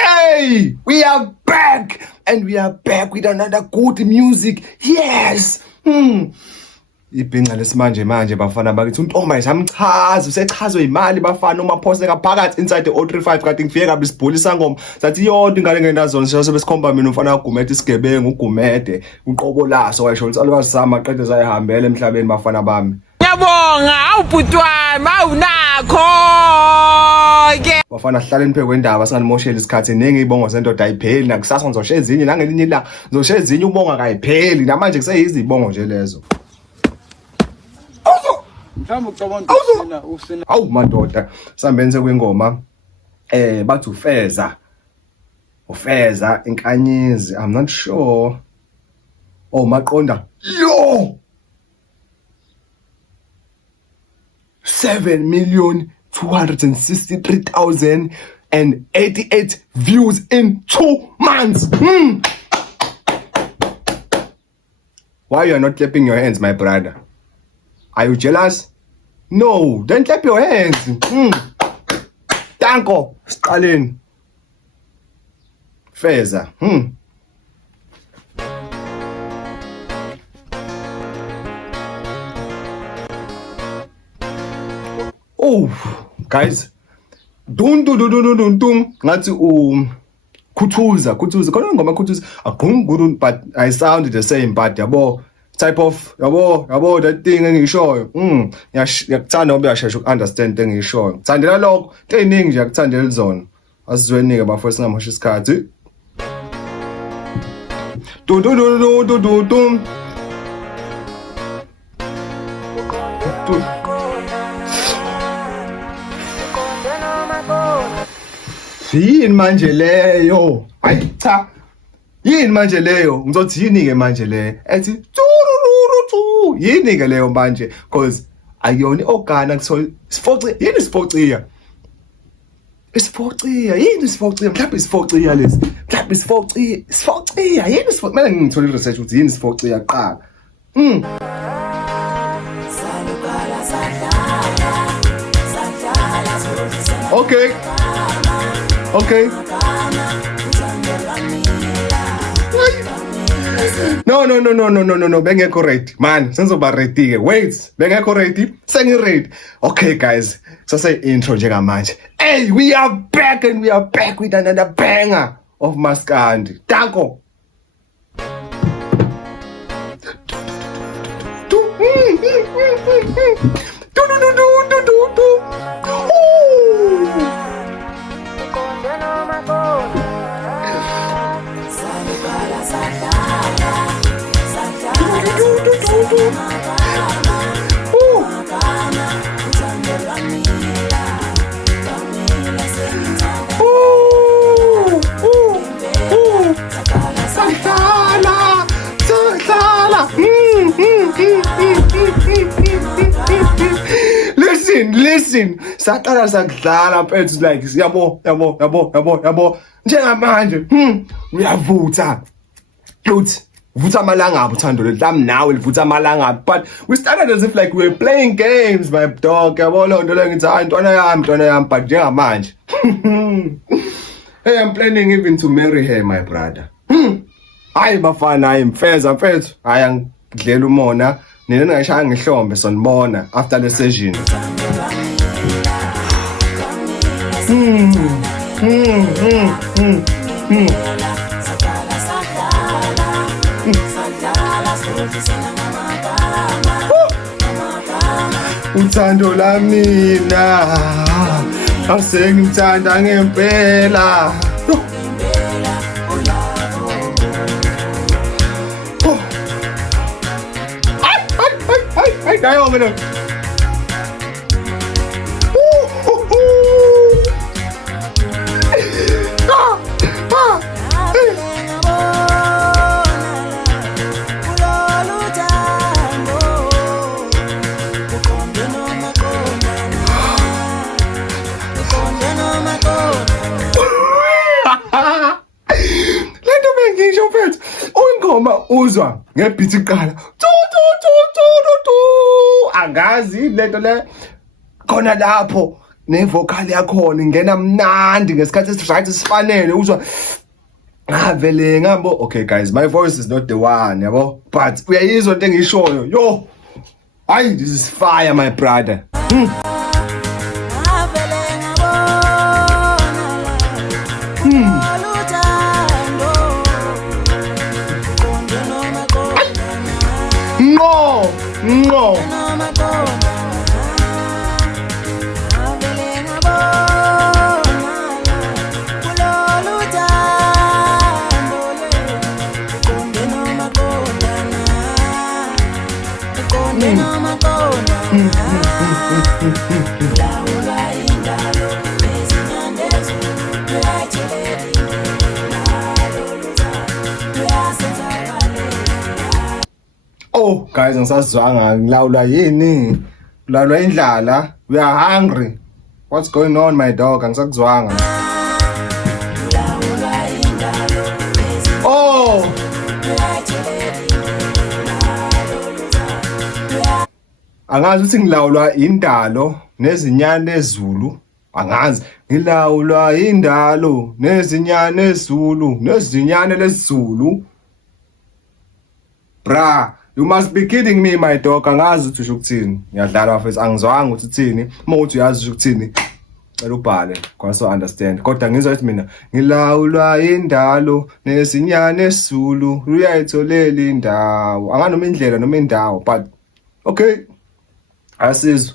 Hey, we are back, and we are back with another good music. Yes. Ibhinca lesimanje manje bafana bakithi uNtoma isamchaza usechazwe imali bafana uma phoseka phakathi inside the 035 kanti ngifike kabi sibhulisa ngoma sathi yodwa ingane ngendazona siyobe sikhomba mina ufana ugumede isigebengu ugumede uqobo laso wayisho usalwazi sama qede zayihambela emhlabeni bafana bami. Ngiyabonga awubhuti wami awunakho ke bafana hlaleni phe kwendaba singanimoshela isikhathi ningi ibongo sendoda ayipheli nakusasa ngizoshe ezinye nangelinye la ngizoshe ezinye ubonga kayipheli namanje kuseyizi ibongo nje lezo. Mhlawumbe ucabanga usina Awu madoda sambeni sekwingoma bathi ufeza inkanyizi I'm not sure maqonda yo 7,263,088 views in 2 months. Why you are not clapping your hands, my brother? Are you jealous? No, don't clap your hands. Danko, Stalin. Feza. Oh, guys. Dun ngathi khuthuza khona ngoma khuthuza agqunguru but I sound the same but yabo type of yabo that thing engishoyo ngiyakuthanda ngoba uyashesha ukunderstand engishoyo ngithandela lokho into eziningi nje akuthandela izona asizweni ke bafowethu singamosha isikhathi dum yini manje leyo hayi cha yini manje leyo ngizothi yini ke manje leyo ethi tu yini ke leyo manje because ayona ogana kuthola isifoci yini isifociya yini isifociya mhlawumbe isifociya lesi mhlawumbe isifociya yini isifociya manje ngithole research ukuthi yini isifociya qala Okay. No. Bengekho ready. Man, senzoba ready ke. Wait, bengekho ready. Sengi ready. Okay guys. So say intro njengamanje. Hey, we are back and we are back with another banger of Maskandi. Danko. Listen. Saqala sakudlala mfethu like yabo. Njengamanje uyavutha. Uthi vutha amalanga uthando lami nawe livutha amalanga but we started as if like we were playing games my dog yabo lonto lengithi hayi ntwana yami but njengamanje hey I'm planning even to marry her my brother hayi bafana hayi mfeza mfethu hayi angidlela umona nina ningashaya ngihlombe sonibona after the session uthando lamina asengithanda ngempela ay dayo mina Ingoma uzwa ngebeat iqala tu angazi lento le khona lapho nevocal yakhona ingena mnandi ngesikhathi right sifanele uzwa vele ngambo. Okay guys, my voice is not the one yabo, but uyayizwa into engishoyo. Yo, hayi, this is fire my brother. No. Oh guys, ngisazwanga ngilawula yini? Ngilawula indlala. We are hungry. What's going on my dog? Angisakuzwanga. Oh. Angazi ukuthi ngilawulwa indalo nezinyane ezulu. Angazi ngilawulwa indalo nezinyane ezulu nezinyane lezulu. Bra, you must be kidding me my dog. Angazi ukuthi usho ukuthini. Ngiyadlala mfethu, angizwanga ukuthi uthini. Uma uthi uyazi usho ukuthini, cela ubhale kwaso understand. Kodwa ngizwa ukuthi mina ngilawulwa indalo nezinyane ezulu uyayitholela indawo. Anganoma indlela noma indawo, but okay. Asizwe.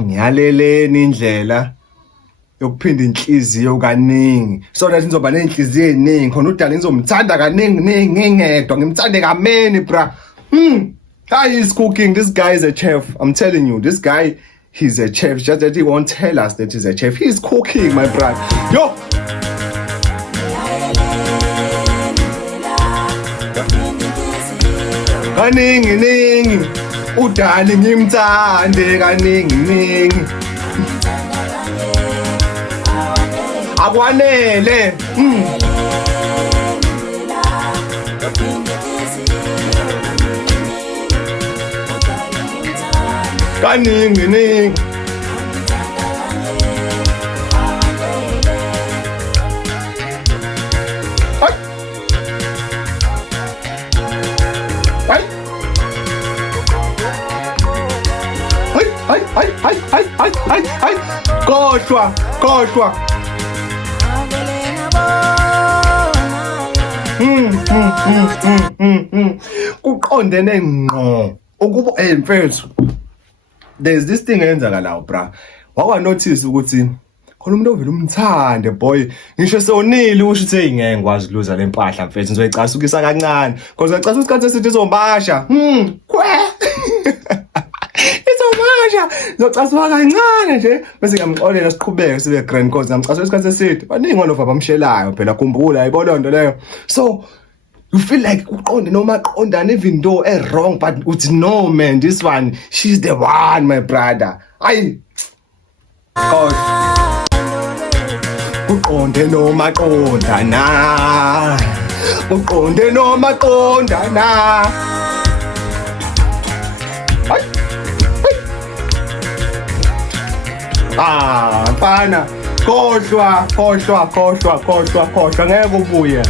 Ngiyaleleni indlela yokuphinda inhliziyo kaningi so that ngizoba nenhliziyo eziningi khona udala ngizomthanda kaningi ngingedwa ngimthande kameni bra. Guy is cooking. This guy is a chef. I'm telling you, this guy, he's a chef. Just that he won't tell us that he's a chef. He's cooking, my brother. Yo. Kaningi udali ngimthande kaningi akwanele. Kaningi Ay, koshwa. Kuqondene ngqo ukuba mfethu, there's this thing eyenzakalayo bra. Waka notice ukuthi khona umuntu ovela umthande boy, ngisho sonile usho ukuthi hey ngeke ngikwazi ukuluza le mpahla mfethu, ngizoyicasukisa kancane because ngicasukisa isikhathi esithi izombasha. Ngizocasuka kancane nje bese ngiyamxolela siqhubeke sibe grand cause ngiyamcasula isikhathi eside. Baningi ngoba bamshelayo phela, khumbula ayibona into leyo. So you feel like uqonde noma aqondana even though wrong, but uthi no man, this one, she's the one my brother. Ay God, uqonde noma qondana, uqonde noma qondana. Mfana, khohlwa ngeke ubuye.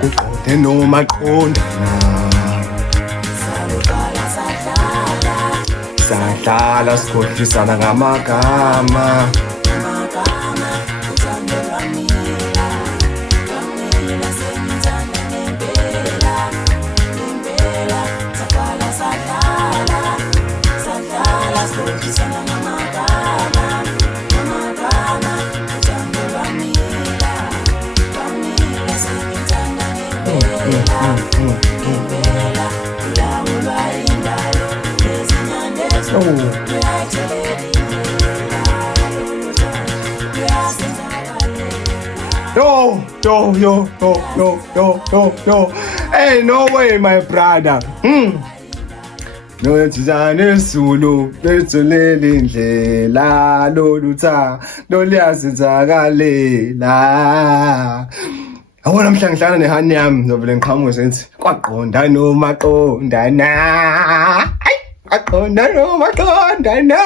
Kuqonde noma qondana. Sahlala sikhohlisana ngamagama. Yo. Hey, no way, my brother. Nothizane Zulu, letholele indlela lolutha, loliyazenzakalela. Awona mhla ngihlala nehani yami ngizovele ngiqhamuke ngithi kwaqonda noma qondana. Ay, kwaqonda noma qondana.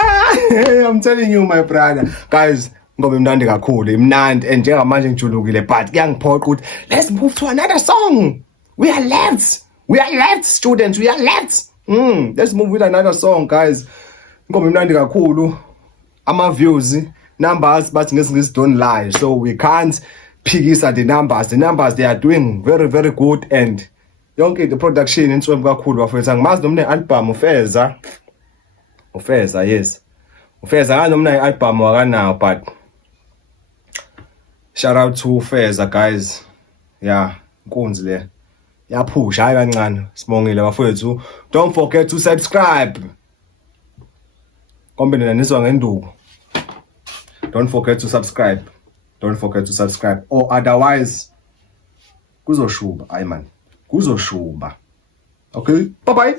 I'm telling you, my brother. Guys, ngoba imnandi kakhulu, imnandi and njengamanje ngijulukile but kuyangiphoqa ukuthi let's move to another song. We are left, students, we are left. Let's move with another song, guys. Ngoba imnandi kakhulu. Ama-views, numbers, but ngesingisi don't lie. So we can't phikisa the numbers. The numbers, they are doing very, very good. And yonke the production inswembu kakhulu bafethu. Angimazi noma ne-album ufeza, yes. Ufeza ngani noma ne-album wakanawo, but shout out to Ufeza, guys. Yeah, inkunzi le. Yaphusha hayi kancane. Sibongile bafethu. Don't forget to subscribe. Kombe nina nizwa ngenduku. Don't forget to subscribe. Or otherwise kuzoshuba. Hayi man. Kuzoshuba. Okay? Bye bye.